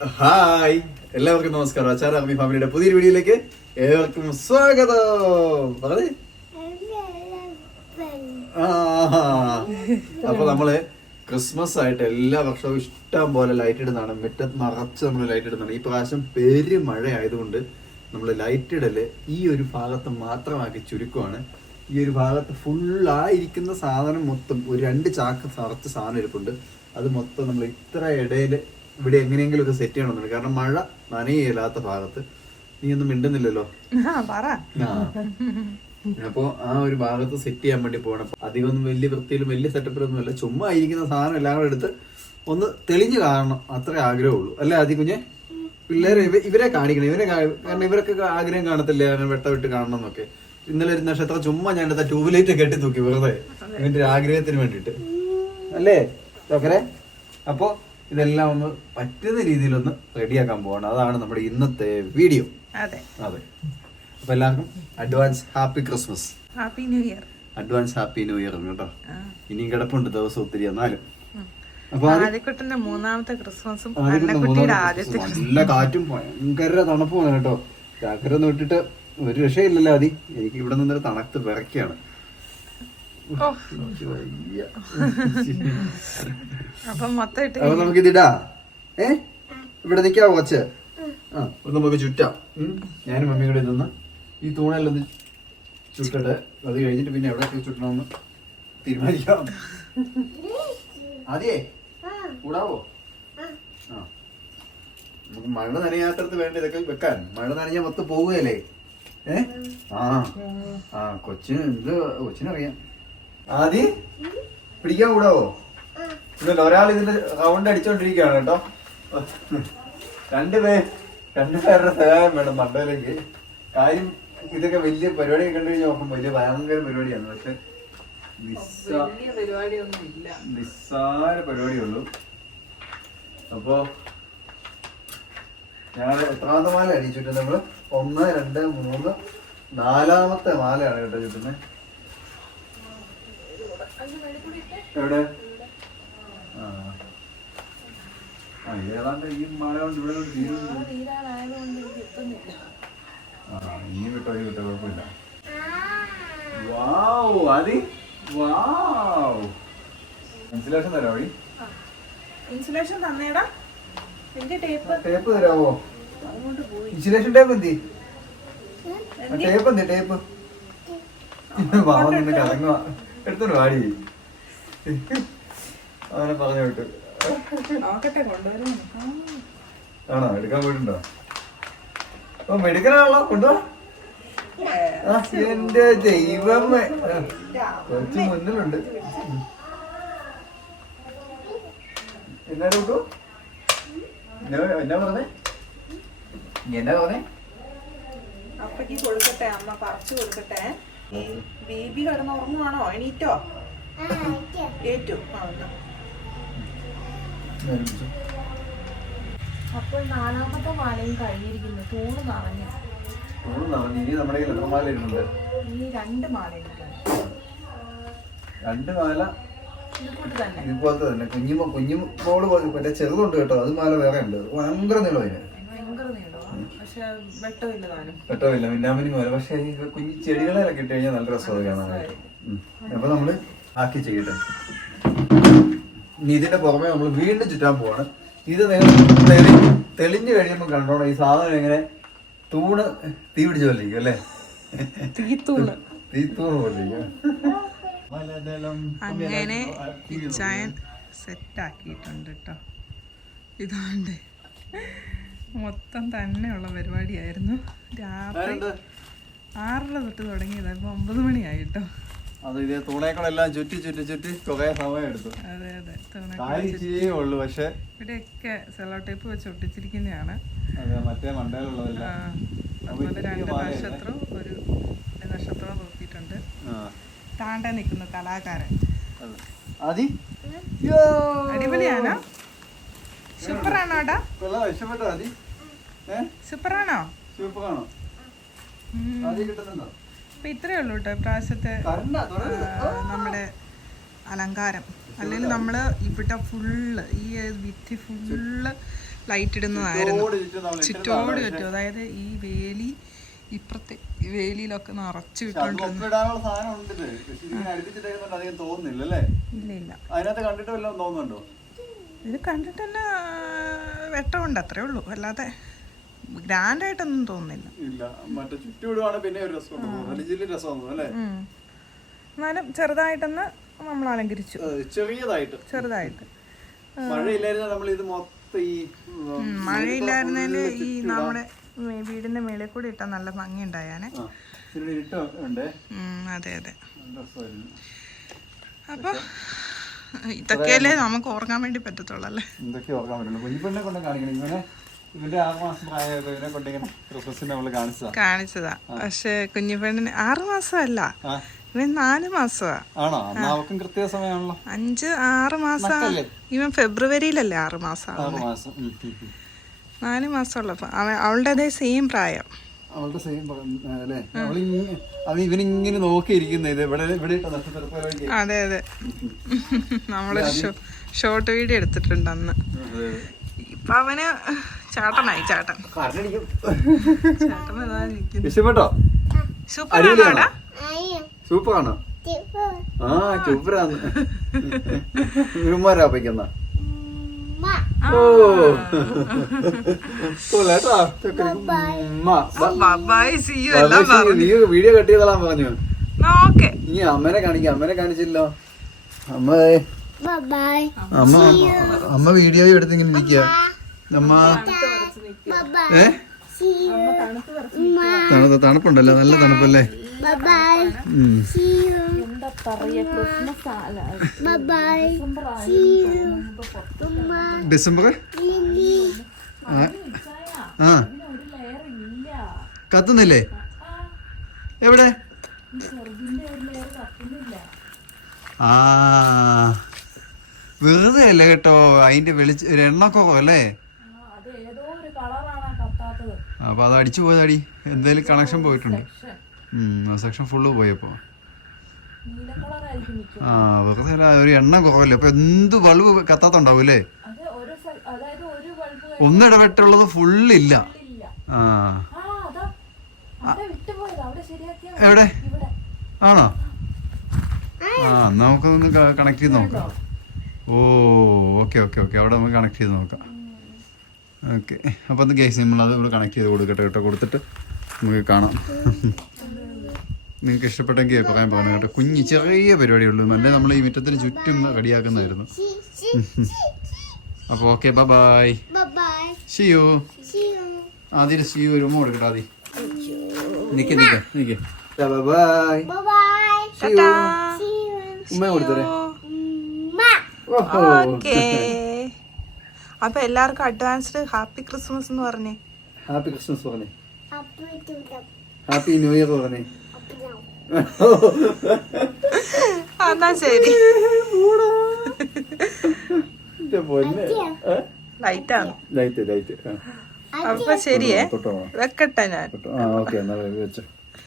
Hi. എല്ലാവർക്കും നമസ്കാരം. അച്ചാർ അർമി ഫാമിലിയുടെ പുതിയൊരു വീഡിയോയിലേക്ക് ഏവർക്കും സ്വാഗതം. പറഞ്ഞേ. അപ്പൊ നമ്മൾ ക്രിസ്മസ് ആയിട്ട് എല്ലാ വർഷവും ഇഷ്ടം പോലെ ലൈറ്റ് ഇടുന്നതാണ്. മുറ്റത്ത് നിറച്ച് നമ്മൾ ലൈറ്റ് ഇടുന്നതാണ്. ഈ പ്രാവശ്യം പെരുമഴ ആയതുകൊണ്ട് നമ്മൾ ലൈറ്റ് ഇടൽ ഈ ഒരു ഭാഗത്ത് മാത്രമാക്കി ചുരുക്കമാണ് ഈ ഒരു ഭാഗത്ത് ഫുള്ളായിരിക്കുന്ന സാധനം മൊത്തം ഒരു രണ്ട് ചാക്ക് നിറച്ച് സാധനം ഇരിപ്പുണ്ട് അത് മൊത്തം നമ്മൾ ഇത്ര ഇടയിൽ ഇവിടെ എങ്ങനെയെങ്കിലും ഒക്കെ സെറ്റ് ചെയ്യണമെന്നുണ്ട്. കാരണം മഴ നനയില്ലാത്ത ഭാഗത്ത്. നീ ഒന്നും മിണ്ടുന്നില്ലല്ലോ. അപ്പോ ആ ഒരു ഭാഗത്ത് സെറ്റ് ചെയ്യാൻ വേണ്ടി പോകണം അധികം ഒന്നും വലിയ വൃത്തിയിലും വലിയ സെറ്റപ്പിലൊന്നും അല്ല. ചുമ്മാ ഇരിക്കുന്ന സാധനം എല്ലാം കൂടെ എടുത്ത് ഒന്ന് തെളിഞ്ഞു കാണണം. അത്രേ ആഗ്രഹമുള്ളൂ. അല്ലേ ആദ്യ കുഞ്ഞെ? പിള്ളേരെ ഇവരെ കാണിക്കണം. ഇവരെ കാരണം ഇവരൊക്കെ ആഗ്രഹം കാണത്തില്ലേ? അങ്ങനെ വെട്ട വിട്ട് കാണണം എന്നൊക്കെ ഇന്നലെ ഒരു നക്ഷത്രം ചുമ്മാ ഞാൻ എടുത്ത ട്യൂബ്ലൈറ്റ് കെട്ടി നോക്കി വെറുതെ. ഇവന്റെ ആഗ്രഹത്തിന് വേണ്ടിയിട്ട്. അല്ലേ? ഡോക്ടറെ അപ്പോ ഇതെല്ലാം ഒന്ന് പറ്റുന്ന രീതിയിലൊന്ന് റെഡിയാക്കാൻ പോകണം അതാണ് നമ്മുടെ ഇന്നത്തെ വീഡിയോ. അതെ. അതെ. അപ്പൊ എല്ലാവർക്കും advance happy Christmas. Happy new year. Advance happy new year കേട്ടോ. ഇനിയും കിടപ്പുണ്ട് ദിവസം ഒത്തിരി എന്നാലും. മൂന്നാമത്തെ ക്രിസ്മസും. നല്ല കാറ്റും ഭയങ്കര തണുപ്പുമാണ് കേട്ടോ. ജാഗ്രത ഒന്ന് വിട്ടിട്ട് ഒരു രക്ഷയില്ലല്ലോ അതി എനിക്ക് ഇവിടെ നിന്നൊരു തണുത്ത് വിറയ്ക്കാണ് വയ്യ. അപ്പൊ നമുക്ക് ഇതിടാ ഏ? ഇവിടെ നിക്കാവോ കൊച്ച്? ആ. അപ്പൊ നമുക്ക് ചുറ്റാം. ഞാനും മമ്മിയും കൂടെ ഇതൊന്ന് ഈ തൂണെല്ലാം ചുട്ടിട്ട് അത് കഴിഞ്ഞിട്ട് പിന്നെ എവിടെ ചുട്ടണമെന്ന് തീരുമാനിക്കാം. അതെ കൂടാവോ? ആ. നമുക്ക് മഴ നനയാത്തടത്ത് വേണ്ട ഇതൊക്കെ വെക്കാൻ. മഴ നനഞ്ഞാൽ മൊത്തം പോവുകയല്ലേ? ഏ? ആ. ആ കൊച്ചിന് എന്ത് കൊച്ചിനറിയാം. ആദ്യ പിടിക്കാൻ കൂടാവോ ഇന്നല്ല ഒരാൾ ഇതിന്റെ റൗണ്ട് അടിച്ചോണ്ടിരിക്കുകയാണ് കേട്ടോ. രണ്ടുപേ രണ്ടുപേരുടെ സഹായം വേണം മണ്ടയിലേക്ക് കാര്യം ഇതൊക്കെ വലിയ പരിപാടി കണ്ടു കഴിഞ്ഞാൽ നോക്കും വലിയ ഭയങ്കര പരിപാടിയാണ്. പക്ഷെ നിസ്സാര പരിപാടിയുള്ളൂ. അപ്പോ ഞങ്ങൾ എത്രാമത്തെ മാല അടിച്ചിട്ടുണ്ട് നമ്മൾ ഒന്ന് രണ്ട് മൂന്ന് നാലാമത്തെ മാലയാണ് കേട്ടോ ചുറ്റുന്നത് എവിടെ? ആ. ഏതാണ്ട് ഈ മഴ കൊണ്ട് ഇവിടെ തീരുന്നു ആ ഇനി വിട്ടോ ഈ വിട്ടോ കുഴപ്പമില്ല. വാവ് ആദി വാവ്. ഇൻസുലേഷൻ തരാം വഴി. ഇൻസുലേഷൻ തന്നേടാ. ടേപ്പ്. പോയി. ഇൻസുലേഷൻ ടേപ്പ് എന്തി? ടേപ്പ് എന്തി ടേപ്പ്? പാവം നിന്ന് കറങ്ങുക എടുത്തോ വാടി. അവനെ പറഞ്ഞു വിട്ടു. നോക്കട്ടെ കൊണ്ടുവരും ആണോ? എടുക്കാൻ പോയിട്ടുണ്ടോ? ഓ മെഡിക്കലാണല്ലോ കൊണ്ടുപോവാ ആ, എന്റെ ദൈവമേ. കുറച്ച് മുന്നിലുണ്ട്. എന്നാ ഡോക്ടു എന്നാ പറഞ്ഞേ? എന്നാ പറഞ്ഞേ? അപ്പക്ക് കൊടുക്കട്ടെ അമ്മ പറിച്ചു കൊടുക്കട്ടെ. ബേബി കിടന്ന് ഉറങ്ങുവാണോ? എണീറ്റോ? ഏറ്റു. അപ്പോൾ നാലാമത്തെ മാലയും കഴിഞ്ഞിരിക്കുന്നു തൂണ് നിറഞ്ഞു. തൂണ് ഇനി നമ്മുടെ കയ്യിൽ എത്ര മാല ഇടുന്നുണ്ട് ഇനി രണ്ട് മാലയുണ്ട്. രണ്ട് മാല ഇതുപോലത്തെ തന്നെ. കുഞ്ഞു കുഞ്ഞുമോൾ പോലെ മറ്റേ ചെറുതുണ്ട് കേട്ടോ. അത് മാല വേറെ ഉണ്ട്. ഭയങ്കര നീളം അതിന്. വെട്ടമില്ല മിന്നാമിനി പോലെ പക്ഷെ ഈ കുഞ്ഞു ചെടികളെല്ലാം കിട്ടി കഴിഞ്ഞാൽ നല്ല രസമാണ് കാണാനായിട്ട്. അപ്പൊ നമ്മൾ ആക്കി ചെയ്യട്ടെ. ഇനി ഇതിന്റെ പുറമെ നമ്മൾ വീണ്ടും ചുറ്റാൻ പോവാണ്. ഇത് നിങ്ങൾ തെളി തെളിഞ്ഞു കഴിയുമ്പോൾ കണ്ടോണം. ഈ സാധനം എങ്ങനെ തൂണ് തീ പിടിച്ച പോലിരിക്കും അല്ലേ? തീത്തൂണ്. തീത്തൂണ് പോലിരിക്കും അങ്ങനെ ചായൻ സെറ്റ് ആക്കിയിട്ടുണ്ട് കേട്ടോ ഇതാണ്ട്. മൊത്തം തന്നെയുള്ള പരിപാടിയായിരുന്നു. രാത്രി? ആറര തൊട്ട് തുടങ്ങിയതാ. ഇപ്പൊ ഒമ്പത് മണിയായി കേട്ടോ അത് ഇതേ തൂണേക്കളെല്ലാം ചുറ്റി ചുറ്റി ചുറ്റി തുകയെ സമയം എടുത്തു. അതെ അതെ. തൂണേ ഉള്ളൂ പക്ഷെ ഇവിടെയൊക്കെ സെലോ ടേപ്പ് വെച്ച് ഒട്ടിച്ചിരിക്കുന്നതാണ്. അതെ മറ്റേ മണ്ടയിലുള്ളതല്ല അതുപോലെ രണ്ട് നക്ഷത്രവും ഒരു നക്ഷത്രം നോക്കിയിട്ടുണ്ട്. താണ്ടെ നിൽക്കുന്നു കലാകാരൻ. അടിപൊളിയാണോ? സൂപ്പറാണോ ഏട്ടാ സൂപ്പറാണോ? സൂപ്പറാണോ? കിട്ടുന്നുണ്ടോ? അപ്പൊ ഇത്രയേ ഉള്ളൂ കേട്ടോ ഇപ്രാവശ്യത്തെ നമ്മുടെ അലങ്കാരം. അല്ലെങ്കിൽ നമ്മൾ ഇവിടെ ഫുള്ള് ഈ ഭിത്തി ഫുള്ള് ലൈറ്റ് ഇടുന്നതായിരുന്നു. ചുറ്റോട് ചുറ്റും അതായത് ഈ വേലി ഇപ്പുറത്തെ വേലിയിലൊക്കെ നിറച്ചു അത് വിട്ടോണ്ട് ഒപ്പിടാനുള്ള സാധനം ഉണ്ട് ഇത്. പക്ഷെ ഇതിങ്ങനെ അടുപ്പിച്ചിട്ടേക്കുന്നുണ്ട് അധികം തോന്നുന്നില്ല അല്ലേ ഇല്ല ഇല്ല. അതിനകത്ത് കണ്ടിട്ട് വല്ലതും തോന്നുന്നുണ്ടോ? ഇത് കണ്ടിട്ട് തന്നെ വെട്ടമുണ്ട്. അത്രേ ഉള്ളൂ. അല്ലാതെ ഗ്രാൻഡായിട്ടൊന്നും തോന്നുന്നില്ല. ഇല്ല മറ്റേ ചുറ്റുവിടുവാണ് പിന്നെ ഒരു രസം വലിയ രസം അല്ലേ. എന്നാലും ചെറുതായിട്ടൊന്ന് നമ്മൾ അലങ്കരിച്ചു. ചെറിയതായിട്ട്. ചെറുതായിട്ട്. മഴയില്ലായിരുന്ന നമ്മൾ ഇത് മൊത്തം ഈ മഴയില്ലായിരുന്നേൽ ഈ നമ്മുടെ വീടിന്റെ മേളിൽ കൂടി ഇട്ടാൽ നല്ല ഭംഗി ഉണ്ടായാനെ അതെ അതെ. അപ്പൊ ഇതൊക്കെയല്ലേ നമുക്ക് ഓർക്കാൻ വേണ്ടി പറ്റത്തുള്ളൂ അല്ലേ? എന്തൊക്കെ ഓർക്കാൻ പറ്റുള്ളൂ? കൊണ്ട് കാണിക്കണം ഇവനെ. ഇവന്റെ ആറ് മാസം പ്രായമായപ്പോ ഇവനെ കൊണ്ടിങ്ങനെ ക്രിസ്മസിന് നമ്മൾ കാണിച്ചതാ. കാണിച്ചതാ. പക്ഷെ കുഞ്ഞു പെണ്ണിന് ആറ് മാസമല്ല. അല്ല ഇവൻ നാല് മാസമാ. ആണോ? എന്നാ അവക്കും കൃത്യ സമയമാണല്ലോ. അഞ്ച് ആറ് മാസം? ഇവൻ ഫെബ്രുവരിയിലല്ലേ ആറ് മാസം. മാസം. നാല് മാസമുള്ളപ്പോ അവളുടെ അതേ സെയിം പ്രായം. അവളുടെ സെയിം അല്ലേ? ഇവനിങ്ങനെ ഇത് ഇവിടെ അതെ അതെ. നമ്മളൊരു ഷോർട്ട് വീഡിയോ എടുത്തിട്ടുണ്ട് അന്ന്. ഇപ്പൊ അവന് ചാട്ടനായി ചേട്ടൻ. ഇഷ്ടപ്പെട്ടോ സൂപ്പർ സൂപ്പർ ആണോ ആ ചൂപ്പറാന്ന് ഓ. യു എല്ലാം പറഞ്ഞു. നീ വീഡിയോ കട്ട് ചെയ്തോളാൻ പറഞ്ഞു. ഓക്കെ. നീ അമ്മനെ കാണിക്ക. അമ്മനെ കാണിച്ചില്ലോ. അമ്മ. അമ്മ അമ്മ വീഡിയോ എടുത്തിങ്ങനെ ഇരിക്കുക അമ്മ ഏ? തണുത്ത തണുപ്പുണ്ടല്ലോ നല്ല തണുപ്പല്ലേ. ഡിസംബർ ആ. കത്തുന്നില്ലേ? എവിടെ? ആ. വെറുതെ അല്ലേ കേട്ടോ അതിന്റെ വെളിച്ച ഒരു എണ്ണക്കുറവല്ലേ അപ്പൊ അത് അടിച്ചു പോയതാടി. എന്തേലും കണക്ഷൻ പോയിട്ടുണ്ട്. സെക്ഷൻ ഫുള്ള് പോയപ്പോ. ആ അതൊക്കെ ഒരു എണ്ണം കുറവല്ലേ? അപ്പൊ എന്ത് ബൾബ് കത്താത്തുണ്ടാവും അല്ലേ? ഒന്നിടവിട്ടുള്ളത് ഫുള്ളില്ല ആ. എവിടെ? ആണോ? ആ. നമുക്കതൊന്ന് നമുക്കൊന്ന് കണക്ട് ചെയ്ത് നോക്കാം. Oh okay okay okay. അവിടെ നമുക്ക് കണക്ട് ചെയ്ത് നോക്കാം. ഓക്കെ. അപ്പോൾ അത് ഗ്യാസ് നമ്മൾ അത് ഇവിടെ കണക്ട് ചെയ്ത് കൊടുക്കട്ടെ കേട്ടോ. കൊടുത്തിട്ട് നമുക്ക് കാണാം. നിങ്ങൾക്ക് ഇഷ്ടപ്പെട്ടെങ്കിൽ പറയാൻ പോകണം കേട്ടോ. കുഞ്ഞ് ചെറിയ പരിപാടിയുള്ളൂ. നല്ല നമ്മൾ ഈ മുറ്റത്തിന് ചുറ്റും റെഡിയാക്കുന്നതായിരുന്നു. അപ്പോൾ ഓക്കെ ബൈ ഷിയു ആദ്യം ഷിയോ ഒരു മോ എടുക്കട്ടെ ആദ്യം. നിക്ക് ബൈ ഷിയു ഉമ്മ കൊടുത്തരേ. ഓഹോ ഓക്കേ അപ്പൊ എല്ലാവർക്കും അഡ്വാൻസ്ഡ് ഹാപ്പി ക്രിസ്മസ് എന്ന് പറഞ്ഞേ. ഹാപ്പി ക്രിസ്മസ് പറഞ്ഞേ. ഹാപ്പി ന്യൂ ഇയർ പറഞ്ഞേ. എന്നാ ശരി. ലൈറ്റാണ് ലൈറ്റ് ലൈറ്റ് അപ്പൊ ശരിയേ. വെക്കട്ടെ ഞാൻ. ഓക്കെ എന്നാ വെച്ചോ.